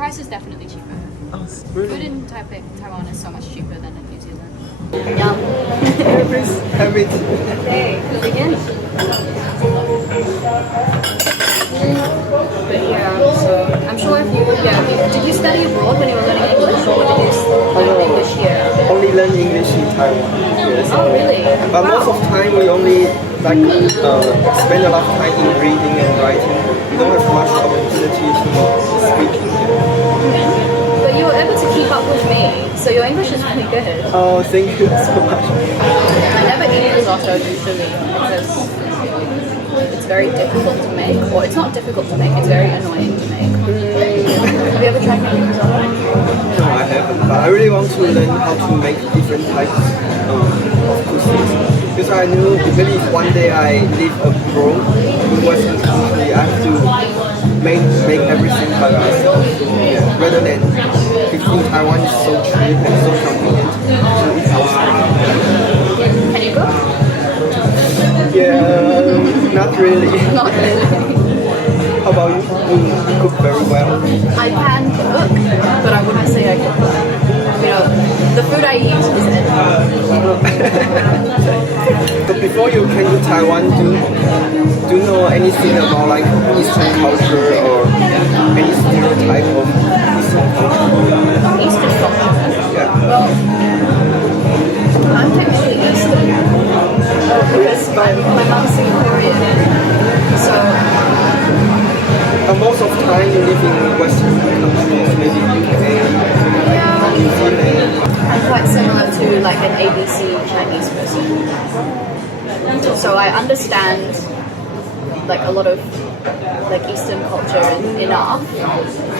price is definitely cheaper. Oh, really? Food in Taiwan is so much cheaper than in New Zealand. Yum. Please have it. Okay, we'll begin. But yeah, so I'm sure if you did you study abroad when you were learning English, or did you learn English here? Only learn English in Taiwan. Yes. Oh really? But most of the time we only spend a lot of time in reading and writing. We don't have much opportunity to speaking. But you were able to keep up with me, so your English is pretty good. Oh, thank you so much. I never eat risotto usually because it's very difficult to make, or it's not difficult to make, it's very annoying to make. Have you ever tried making risotto? No, I haven't. But I really want to learn how to make different types of cuisines. Because I knew maybe if one day I live abroad in Western country, I have to make everything by myself. Yeah. Rather than if in Taiwan it's so cheap and so convenient to eat outside. Can you cook? Yeah, not really. Not really. How about you? You cook very well. I can cook, but I wouldn't say I cook well. You know, the food I eat is But before you came to Taiwan, do you know anything about like Eastern culture or any stereotype of Eastern culture? Eastern culture. Yeah. Well, I'm technically Eastern because my mom's Singaporean. So most of the time you live in Western countries, maybe UK, New Zealand. I'm quite similar to like an ABC Chinese person. So I understand like a lot of like Eastern culture enough,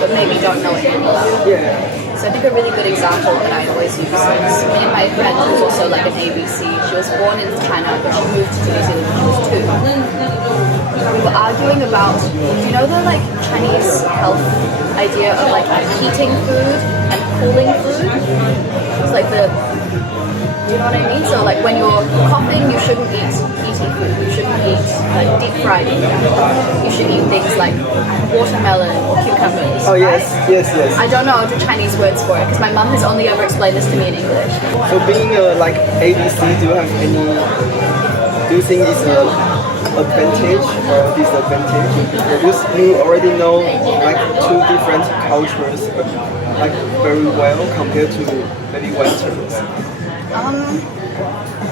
but maybe don't know it enough. Yeah. So I think a really good example that I always use is me and my friend who's also like an ABC. She was born in China, but she moved to New Zealand when she was 2. We were arguing about, you know, the like Chinese health idea of like heating food and cooling food. It's like do you know what I mean? So like when you're coughing, you shouldn't eat heaty food. You shouldn't eat like deep fried food. You should eat things like watermelon or cucumbers. Oh yes, right? yes. I don't know the Chinese words for it because my mum has only ever explained this to me in English. So being like ABC, do you think it's an advantage or disadvantage? Because you already know like two different cultures like very well compared to maybe Westerns.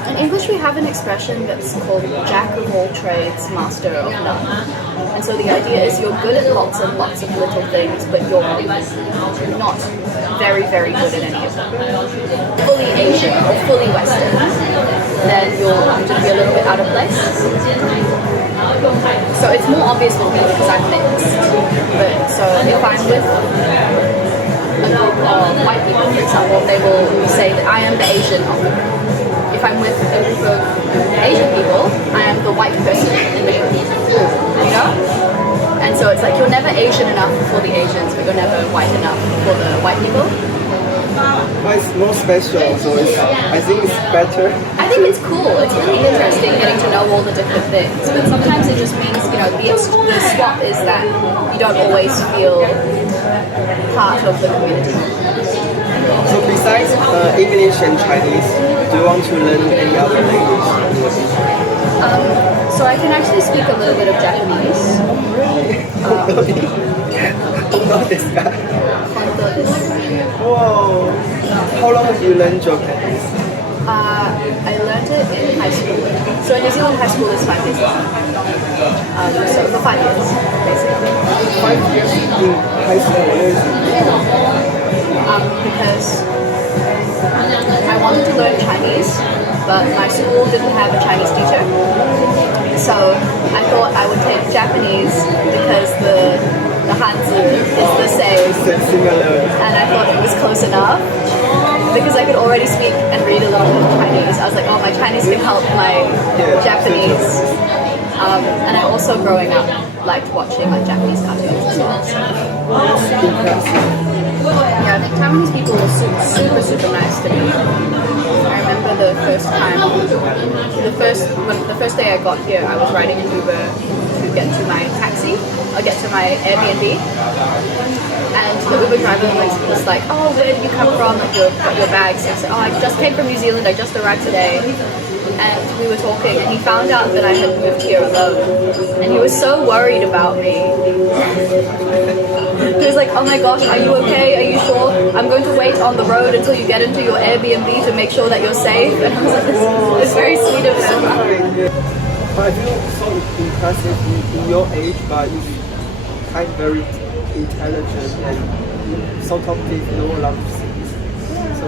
In English we have an expression that's called jack of all trades, master of none. And so the idea is you're good at lots and lots of little things, but you're not very, very good at any of them. Fully Asian or fully Western, then you're going to be a little bit out of place. So it's more obvious with me because I'm mixed. But so if I'm with a group of white people, for example, they will say that I am the Asian of the group. If I'm with a group of Asian people, I am the white person in the group, you know? And so it's like you're never Asian enough for the Asians, but you're never white enough for the white people. But it's more special, so I think it's better. I think it's cool. It's really interesting getting to know all the different things. But sometimes it just means, you know, the swap is that you don't always feel part of the community. So besides English and Chinese, do you want to learn any other language? So I can actually speak a little bit of Japanese. Whoa! How long have you learned Japanese? I learned it in high school. So in New Zealand, high school is 5 days long. So for 5 years, basically. 5 years in high school? Because I wanted to learn Chinese, but my school didn't have a Chinese teacher. So I thought I would take Japanese because the Hanzi is the same. Similar. And I thought it was close enough. Because I could already speak and read a little bit of Chinese. I was like, oh, my Chinese can help my Japanese. And I also, growing up, liked watching like Japanese cartoons as well. So. Yeah, I think Taiwanese people were super, super nice to me. I remember the first time, the first day I got here, I was riding an Uber to get to my taxi, or get to my Airbnb. And the Uber driver was like, oh, where did you come from? Like, your bags. And I said, oh, I just came from New Zealand. I just arrived today. And we were talking, and he found out that I had moved here alone. And he was so worried about me. He was like, oh my gosh, are you okay? Are you sure? I'm going to wait on the road until you get into your Airbnb to make sure that you're safe. And I was like, it's very sweet of him. But I feel so impressive in your age, but you kind of very intelligent and so talkative, know a lot of things. So,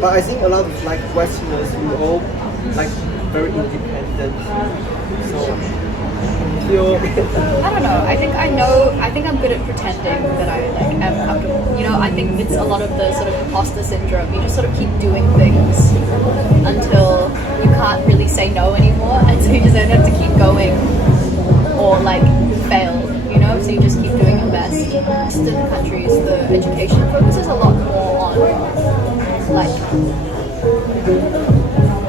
but I think a lot of like Westerners, we all like very independent. So, I don't know. I think I'm good at pretending that I like am comfortable. You know, I think it's a lot of the sort of imposter syndrome. You just sort of keep doing things until you can't really say no anymore, and so you just don't have to keep going or like fail. You know, so you just keep doing your best. In the countries, the education focuses a lot more on like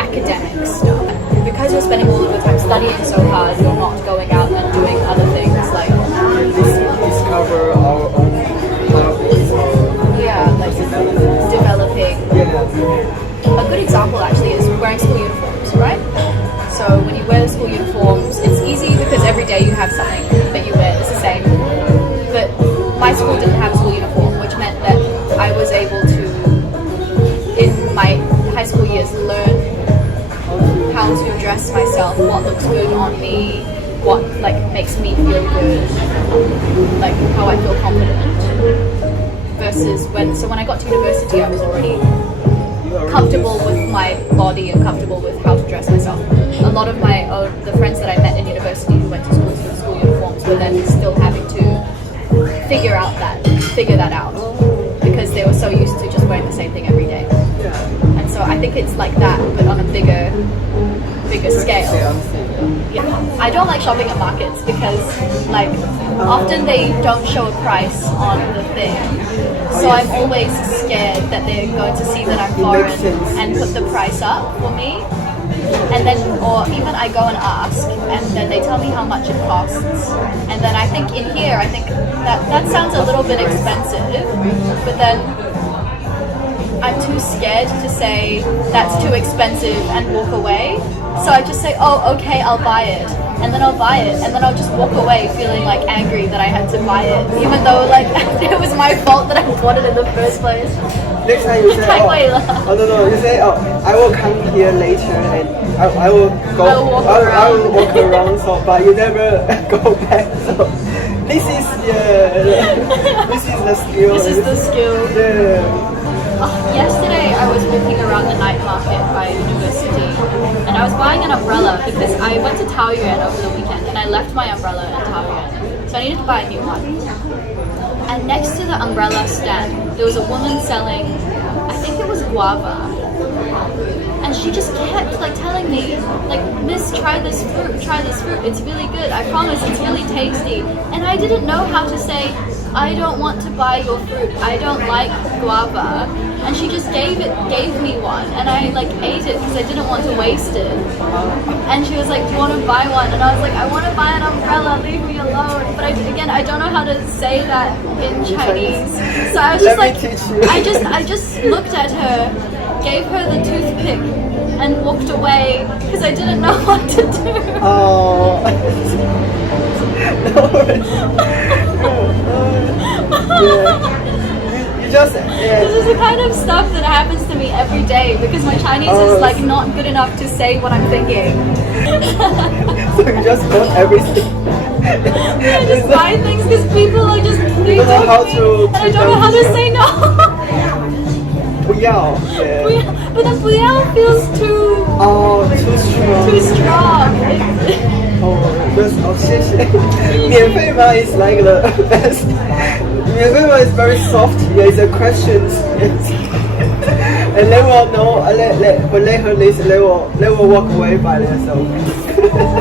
academic stuff. Because you're spending all of the time studying so hard, you're not going out and doing other things like discover our own hobbies. Yeah, like developing. Yeah. A good example actually is wearing school uniforms, right? So when you wear the school uniforms, it's easy because every day you have something that you wear that's the same. But my school didn't have a school uniform, which meant that I was able to, in my high school years, learn how to dress myself, what looks good on me, what like makes me feel good, like how I feel confident. Versus when I got to university, I was already comfortable with my body and comfortable with how to dress myself. A lot of the friends that I met in university who went to schools with school uniforms were then still having to figure that out because they were so used to just wearing the same thing every day. And so I think it's like that, but on a bigger scale. Yeah, I don't like shopping at markets because like often they don't show a price on the thing, so I'm always scared that they're going to see that I'm foreign and put the price up for me, and then or even I go and ask and then they tell me how much it costs, and then I think in here I think that sounds a little bit expensive, but then I'm too scared to say that's too expensive and walk away. So I just say, oh, okay, I'll buy it. And then I'll buy it. And then I'll just walk away feeling like angry that I had to buy it. Even though like it was my fault that I bought it in the first place. Next time you say, no, you say, I will come here later and I will walk around. So, but you never go back. So this is the skill. This is the skill. Yeah. Yesterday I was walking around the night market by university and I was buying an umbrella because I went to Taoyuan over the weekend and I left my umbrella in Taoyuan, so I needed to buy a new one. And next to the umbrella stand there was a woman selling, I think it was guava, and she just kept like telling me like, miss, try this fruit, it's really good, I promise, it's really tasty. And I didn't know how to say, I don't want to buy your fruit, I don't like guava. And she just gave me one, and I like ate it because I didn't want to waste it. And she was like, do you want to buy one? And I was like, I want to buy an umbrella, leave me alone. But I don't know how to say that in Chinese. So I was just like, I just looked at her, gave her the toothpick, and walked away because I didn't know what to do. Oh. This is the kind of stuff that happens to me every day because my Chinese is like not good enough to say what I'm thinking. So you just want everything. I just buy things because people are just they don't know how to. And I don't know how to say no. 不要 yeah. But the 不要 feels too too strong.谢谢。免费吗 is like the best. 免费吗 is very soft. Yeah, it's a question. And they will know. Let her listen. They will walk away by themselves.